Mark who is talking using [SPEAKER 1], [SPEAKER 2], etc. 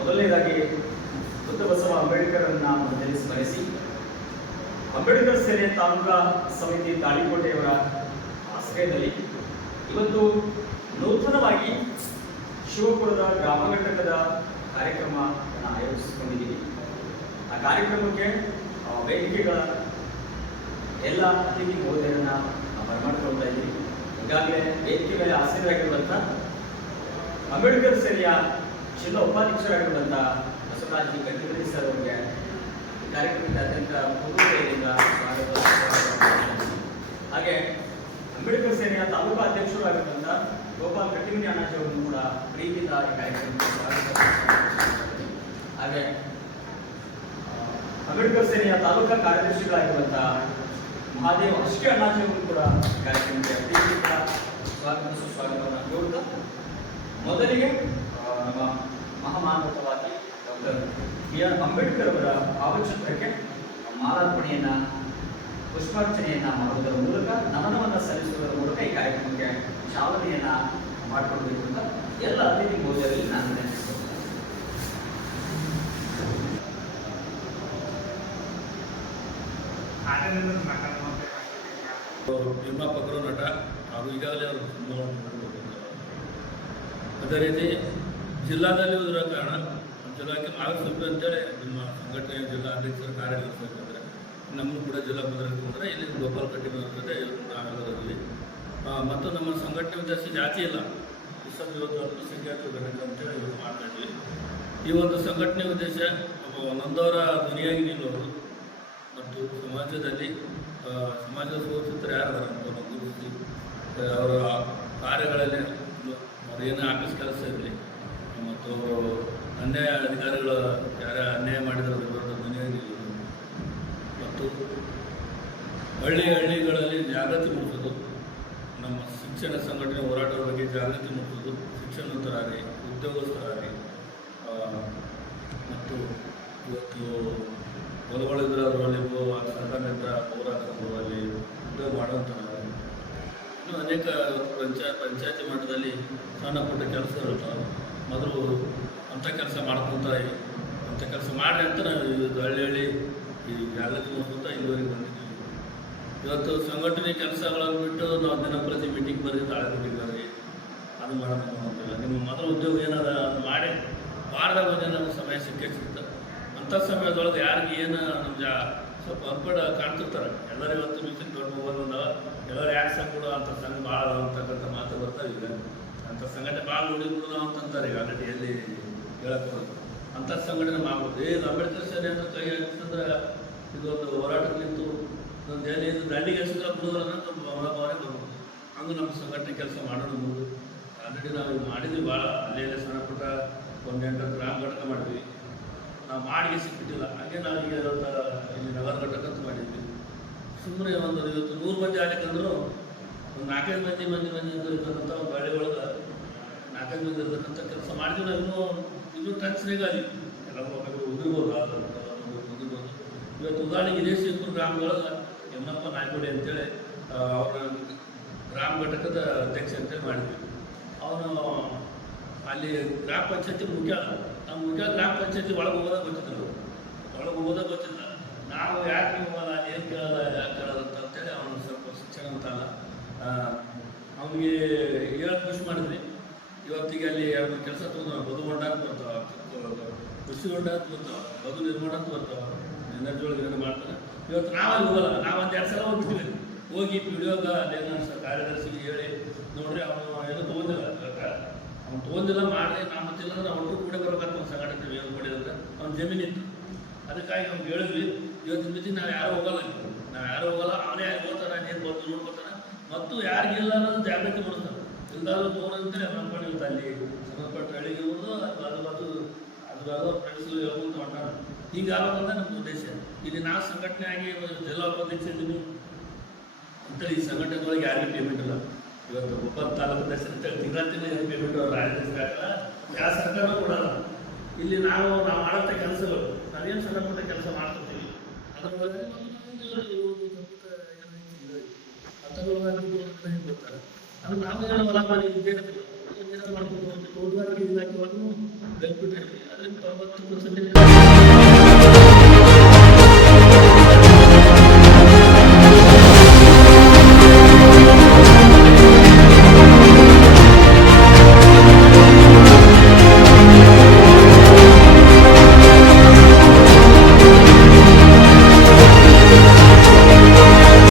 [SPEAKER 1] ಮೊದಲನೇದಾಗಿ ಬಸವ ಅಂಬೇಡ್ಕರನ್ನ ಮೊದಲೇ ಸ್ಮರಿಸಿ ಅಂಬೇಡ್ಕರ್ ಸೇನೆ ತಾಲೂಕಾ ಸಮಿತಿ ತಾಳಿಕೋಟೆಯವರ ಆಶ್ರಯದಲ್ಲಿ ಇವತ್ತು ನೂತನವಾಗಿ ಶಿವಪುರದ ಗ್ರಾಮ ಘಟಕದ ಕಾರ್ಯಕ್ರಮವನ್ನು ಆಯೋಜಿಸಿಕೊಂಡಿದ್ದೀನಿ ಆ ಕಾರ್ಯಕ್ರಮಕ್ಕೆ ವೇದಿಕೆಗಳ ಎಲ್ಲ ಅತಿಥಿ ಮಹೋದಯರನ್ನ ನಾವು ಬರಮಾಡ್ಕೊಳ್ತಾ ಇದ್ದೀವಿ. ಈಗಾಗಲೇ ವೇದಿಕೆ ಮೇಲೆ ಆಸೀನರಾಗಿರುವಂಥ ಅಂಬೇಡ್ಕರ್ ಸೇನೆಯ ಜಿಲ್ಲಾ ಉಪಾಧ್ಯಕ್ಷರಾಗಿರುವಂಥ ಬಸವರಾಜ್ ಗಟ್ಟಿಗಳಿ ಸರ್ ಅವರಿಗೆ ಕಾರ್ಯಕ್ರಮಕ್ಕೆ ಅತ್ಯಂತ ಪೂರ್ವತೆಯಿಂದ ಸ್ವಾಗತ ಹಾಗೆ ಅಂಬೇಡ್ಕರ್ ಸೇನೆಯ ತಾಲೂಕು ಅಧ್ಯಕ್ಷರು ಅಧ್ಯಕ್ಷರಾಗಿರುವಂಥ ಗೋಪಾಲ್ ಕಟ್ಟಿಮನಿ ಅಣ್ಣಾಜಿ ಅವರನ್ನು ಕೂಡ ಪ್ರೀತಿಯಿಂದ ಈ ಕಾರ್ಯಕ್ರಮಕ್ಕೆ ಸ್ವಾಗತ ಹಾಗೆ ಅಂಬೇಡ್ಕರ್ ಸೇನೆಯ ತಾಲೂಕಾ ಕಾರ್ಯದರ್ಶಿಗಳಾಗಿರುವಂತಹ ಮಹಾದೇವ್ ಅಷ್ಟೇ ಅಣ್ಣಾಜಿ ಅವರು ಕೂಡ ಕಾರ್ಯಕ್ರಮಕ್ಕೆ ಪ್ರೀತಿಯಿಂದ ಸ್ವಾಗತ ಸುಸ್ವಾಗತವನ್ನು ಕೋರುತ್ತಾ, ಮೊದಲಿಗೆ ನಮ್ಮ ಡಾಕ್ಟರ್ ಬಿ ಆರ್ ಅಂಬೇಡ್ಕರ್ ಅವರ ಭಾವಚಿತ್ರಕ್ಕೆ ಮಾಲಾರ್ಪಣೆಯನ್ನ, ಪುಷ್ಪಾರ್ಚನೆಯನ್ನ ಮಾಡುವುದರ ಮೂಲಕ, ನಮನವನ್ನು ಸಲ್ಲಿಸುವುದರ ಮೂಲಕ ಈ ಕಾರ್ಯಕ್ರಮಕ್ಕೆ ಚಾಲನೆಯನ್ನ ಮಾಡಿಕೊಡಬೇಕು ಅಂತ ಎಲ್ಲ ಅತಿಥಿ ಮೌಲ್ಯದಲ್ಲಿ ನಾನು
[SPEAKER 2] ನಿರ್ಮಾಪಕರು ನಟ ಹಾಗೂ ಈಗಾಗಲೇ ಅವರು. ಅದೇ ರೀತಿ ಜಿಲ್ಲಾದಲ್ಲಿ ಇರೋ ಕಾರಣ ಜಿಲ್ಲಾಕ್ಕೆ ಮಾರ್ಗಸಭೆ ಅಂತೇಳಿ ನಮ್ಮ ಸಂಘಟನೆ ಜಿಲ್ಲಾ ಅಧ್ಯಕ್ಷರ ಕಾರ್ಯನಿರ್ವಹಿಸಿದ್ದಾರೆ ನಮ್ಮನ್ನು ಕೂಡ ಜಿಲ್ಲಾ ಪದರಕ್ಕೆ ಇಲ್ಲಿ ಗೋಪಾಲ್ ಕಟ್ಟಿನ ಇಲ್ಲಿ ಆಗದಲ್ಲಿ ಮತ್ತು ನಮ್ಮ ಸಂಘಟನೆ ಉದ್ದೇಶ ಜಾತಿ ಇಲ್ಲ. ವಿಶ್ವ ಇವತ್ತು ಅಲ್ಪಸಂಖ್ಯಾತ ಘಟಕ ಅಂತೇಳಿ ಇವತ್ತು ಮಾಡ್ತಾ ಈ ಒಂದು ಸಂಘಟನೆ ಉದ್ದೇಶ ನೊಂದವರ ಧ್ವನಿಯಾಗಿ ನಿಲ್ಲೋದು ಮತ್ತು ಸಮಾಜದಲ್ಲಿ ಸಮಾಜದ ಸುರಕ್ಷಿತರು ಯಾರು ಗುರುತಿಸಿ ಅವರ ಕಾರ್ಯಗಳಲ್ಲಿ ಏನೇ ಆಫೀಸ್ ಕೆಲಸ ಇರಲಿ ಮತ್ತು ಅನ್ಯಾಯ ಅಧಿಕಾರಿಗಳ ಯಾರೇ ಅನ್ಯಾಯ ಮಾಡಿದರೆ ಅದ್ರ ಮನೆಯಲ್ಲಿ ಮತ್ತು ಹಳ್ಳಿ ಹಳ್ಳಿಗಳಲ್ಲಿ ಜಾಗೃತಿ ಮೂಡಿಸೋದು ನಮ್ಮ ಶಿಕ್ಷಣ ಸಂಘಟನೆ ಹೋರಾಟದ ಬಗ್ಗೆ ಜಾಗೃತಿ ಮೂಡಿಸೋದು ಶಿಕ್ಷಣೋತ್ತರಾಗಲಿ ಉದ್ಯೋಗಸ್ಥರಾಗಲಿ ಆ, ಮತ್ತು ಇವತ್ತು ಹೊಲಗಳಿದ್ರೆ ಅದರಲ್ಲಿ ಸರ್ಕಾರದಿಂದ ಹೋರಾಟದಲ್ಲಿ ಉದ್ಯೋಗ ಮಾಡುವಂಥ ಇನ್ನು ಅನೇಕ ಪಂಚಾಯತ್ ಪಂಚಾಯತಿ ಮಟ್ಟದಲ್ಲಿ ಸಣ್ಣ ಪುಟ್ಟ ಕೆಲಸಗಳಿರ್ತಾವೆ ಮೊದಲು ಅಂಥ ಕೆಲಸ ಮಾಡ್ಕೊತ ಅಂಥ ಕೆಲಸ ಮಾಡಿ ಅಂತ ನಾವು ಇವತ್ತು ಹಳ್ಳಿ ಹಳ್ಳಿ ಈ ಜಾಗೃತಿ ನೋಡ್ಕೊತ ಇಲ್ಲಿವರೆಗೆ ಬಂದಿದ್ದೀವಿ ಇವತ್ತು ಸಂಘಟನೆ ಕೆಲಸಗಳನ್ನು ಬಿಟ್ಟು ನಾವು ದಿನಪ್ರತಿ ಮೀಟಿಂಗ್ ಬರೀ ತಾಳೆ ಕೊಟ್ಟಿದ್ದಾರೆ. ಅದು ಮಾಡೋದು ಅಂತಿಲ್ಲ ನಿಮ್ಮ ಮೊದಲ ಉದ್ಯೋಗ ಏನಾದ ಅದು ಮಾಡಿ ವಾರದಾಗ ಒಂದೇ ಸಮಯ ಸಿಕ್ಕೇ ಸಿಗ್ತದೆ ಅಂಥ ಸಮಯದೊಳಗೆ ಯಾರಿಗೆ ಏನು ನಮ್ಮ ಜಾ ಸ್ವಲ್ಪ ಅನ್ಪಡ ಕಾಣ್ತಿರ್ತಾರೆ. ಎಲ್ಲರೂ ಇವತ್ತು ಮಿಷನ್ ದೊಡ್ಡ ಮೊಬೈಲ್ ಎಲ್ಲರೂ ಯಾಕೆ ಸಂಘ ಅಂಥ ಸಂಘ ಭಾಳ ಅಂತಕ್ಕಂಥ ಮಾತು ಬರ್ತಾ ಈಗ ಅಂಥ ಸಂಘಟನೆ ಭಾಳ ಉಳಿಬಿಡೋದು ಅಂತಂತಾರೆ ಈಗ ಎಲ್ಲಿ ಹೇಳಕ್ಕೆ ಅಂಥ ಸಂಘಟನೆ ಮಾಡ್ಬೋದು ಏನು ಅಂಬೇಡ್ಕರ್ ಸೇನೆ ಅಂತ ಕೈ ಹಾಕಿದ್ರೆ ಇದೊಂದು ಹೋರಾಟ ನಿಂತು ಒಂದು ದಂಡಿ ಇದು ಬಿಡೋದ್ರೆ ನಮ್ಮ ಮನೋಭಾವನೆ ಬರ್ಬೋದು ಹಂಗೆ ನಮ್ಮ ಸಂಘಟನೆ ಕೆಲಸ ಮಾಡೋಣ ಮುಂದೆ ಆಲ್ರೆಡಿ ನಾವು ಇದು ಮಾಡಿದ್ವಿ ಭಾಳ ಅಲ್ಲೇ ಸಣ್ಣ ಪುಟ್ಟ ಒಂದೆಂಟು ಗ್ರಾಮ ಘಟಕ ಮಾಡಿದ್ವಿ. ನಾವು ಮಾಡಿಗೆ ಸಿಕ್ಕಿಟ್ಟಿಲ್ಲ ಹಾಗೆ ನಾವು ಈಗ ಇಲ್ಲಿ ನಗರ ಘಟಕ ಅಂತ ಮಾಡಿದ್ವಿ. ಸುಮ್ಮನೆ ಒಂದು ಇವತ್ತು ನೂರು ಮಂದಿ ಆಗ್ಲಿಕ್ಕಂದ್ರೂ ಒಂದು ನಾಲ್ಕೈದು ಮಂದಿ ಮಂದಿ ಮಂದಿ ಇರ್ತಕ್ಕಂಥ ಒಂದು ಹಳ್ಳಿ ಒಳಗೆ ನಾಲ್ಕೈದು ಮಂದಿ ಇರ್ತಕ್ಕಂಥ ಕೆಲಸ ಮಾಡಿದ್ವಿ ನಾವು ಇನ್ನೂ ಇನ್ನೂ ಟೆನ್ಷನ್ಗೆ ಅಲ್ಲಿ ಎಲ್ಲರೂ ಒಬ್ಬೊಬ್ಬರು ಉದಿರ್ಬೋದು. ಅದು ಉದಿರ್ಬೋದು. ಇವತ್ತು ಉದಾಹರಣೆಗೆ ಇದೇ ಶಿವಪುರ ಗ್ರಾಮದೊಳಗೆ ಎಮ್ಮಪ್ಪ ನಾಯ್ಕೋಡಿ ಅಂತೇಳಿ ಅವರ ಗ್ರಾಮ ಘಟಕದ ಅಧ್ಯಕ್ಷ ಅಂತೇಳಿ ಮಾಡಿದ್ವಿ ಅವನು ಅಲ್ಲಿ ಗ್ರಾಮ ಪಂಚಾಯತಿ ಮುಖ್ಯ ನಮ್ಮ ಮುಖ್ಯ ಗ್ರಾಮ ಪಂಚಾಯತಿ ಒಳಗೆ ಹೋಗೋದಾಗ ಗೊತ್ತಿದ್ದರು ಒಳಗೆ ಹೋಗೋದಾಗ ಗೊತ್ತಿಲ್ಲ. ನಾವು ಯಾಕೆ ಹೋಗಲ್ಲ ಏನು ಕೇಳಲ್ಲ ಯಾಕೆ ಕೇಳಲ್ಲ ಅಂತ ಅಂತೇಳಿ ಅವನು ಸ್ವಲ್ಪ ಶಿಕ್ಷಣ ಅಂತಲ್ಲ ಅವನಿಗೆ ಹೇಳಿ ಖುಷಿ ಮಾಡಿದ್ವಿ ಇವತ್ತಿಗೆ ಅಲ್ಲಿ ಎರಡು ಕೆಲಸ ತಗೊಂಡು ಬದು ಅಂತ ಬರ್ತಾವ ಕೃಷಿ ಹೊಂಡ ಅಂತ ಬರ್ತಾವ ಬದು ನಿರ್ಮಾಣಕ್ಕೆ ಬರ್ತಾವೆ ಎನರ್ಜಿ ಏನು ಮಾಡ್ತಾರೆ. ಇವತ್ತು ನಾವಲ್ಲಿ ಹೋಗಲ್ಲ ನಾವು ಒಂದು ಎರಡು ಸಲ ಹೋಗ್ಬಿಟ್ಟಿವಿ ಹೋಗಿ ಪಿಡಿಯೋಗ ಅಲ್ಲೇನೋ ಕಾರ್ಯದರ್ಶಿಗೆ ಹೇಳಿ, ನೋಡ್ರಿ ಅವನು ಏನೋ ತೊಗೊಂಡಿಲ್ಲ ಅವ್ನು ತೊಗೊಂಡಿಲ್ಲ ಮಾಡಿ ನಾವು ಮತ್ತಿಲ್ಲ ಅಂದ್ರೆ ಒಟ್ಟು ಕೂಡ ಬರ್ಬೇಕು ಒಂದು ಸಂಘಟನೆ ಏನು ಮಾಡಿದ್ರೆ ಅವ್ನ ಜಮೀನಿತ್ತು ಅದಕ್ಕಾಗಿ ಅವ್ನು ಹೇಳಿದ್ವಿ, ಇವತ್ತಿನ ಮಿತಿ ನಾವು ಯಾರು ಹೋಗಲ್ಲ ನಾವು ಯಾರು ಹೋಗಲ್ಲ, ಅವನೇ ಹೋಗ್ತಾನೆ, ನೀನು ಬಂದು ನೋಡ್ಕೊತಾನೆ. ಮತ್ತು ಯಾರಿಗಿಲ್ಲ ಜಾಗೃತಿ ಮೂಡಿಸ್ತಾನೆ ಎಲ್ಲರೂ ಅನ್ಕೊಂಡು ಇವತ್ತು ಅಲ್ಲಿ. ಸಂಬಂಧಪಟ್ಟ ಹಳ್ಳಿಗೆ ಅಥವಾ ಅದು ಅದು ಅದು ಅದು ಫ್ರೆಂಡ್ಸ್ ಹೇಳ್ಕೊಂತ ಮಾಡ್ತಾರೆ ಹೀಗಾಗಬೇಕಂತ ನಮ್ಮ ಉದ್ದೇಶ. ಇಲ್ಲಿ ನಾವು ಸಂಘಟನೆ ಆಗಿ ಜಿಲ್ಲಾ ಉಪಾಧ್ಯಕ್ಷ ಇದ್ದೀನಿ ಅಂತೇಳಿ ಈ ಸಂಘಟನೆಗಳಿಗೆ ಯಾರಿಗೂ ಪೇಮೆಂಟ್ ಇಲ್ಲ. ಇವತ್ತು ಒಬ್ಬತ್ತು ತಾಲೂಕು ಅಧ್ಯಕ್ಷ ತಿಂಗಳ ತಿಂಗಳ ಪೇಮೆಂಟ್ ರಾಜ್ಯ ಸರ್ಕಾರ ಯಾವ ಸರ್ಕಾರ ಕೊಡಲ್ಲ ಇಲ್ಲಿ ನಾವು ನಾವು ಮಾಡಂಥ ಕೆಲಸಗಳು, ನಾವೇನು ಸಣ್ಣಪಟ್ಟ ಕೆಲಸ ಮಾಡ್ತಿರ್ತೀವಿ? ಅದ್ರ ಏನೋ ಹೊಲ ಮನೆ ಇರ್ತೀವಿ. ತೋಟಗಾರಿಕೆ ಇಲಾಖೆ ಬೆನಿಫಿಟ್ ಐತಿ ಅದರಿಂದ ತೊಂಬತ್ತು ಪರ್ಸೆಂಟೇಜ್